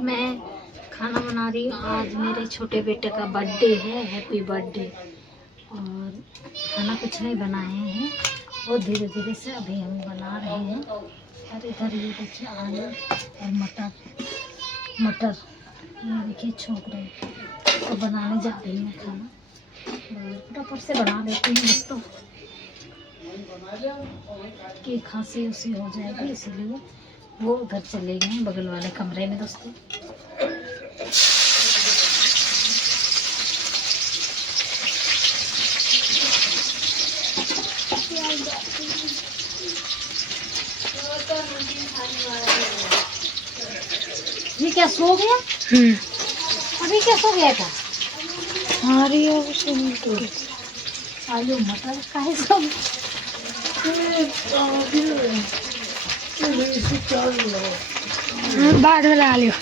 मैं खाना बना रही हूँ। आज मेरे छोटे बेटे का बर्थडे है, हैप्पी बर्थडे। और खाना कुछ नहीं बनाए हैं, वो धीरे धीरे से अभी हम बना रहे हैं। और इधर ये देखिए आलू और मटर ये देखिए छोक रहे हैं। तो बनाने जा रही हूँ खाना, और फटाफट से बना लेती हूँ दोस्तों कि खांसी उसी हो जाएगी, इसीलिए वो उधर चले गए हैं बगल वाले कमरे में दोस्तों। ये क्या सो गया? अभी क्या सो गया था? आलू मटर का है सब। बाद में ला लियो।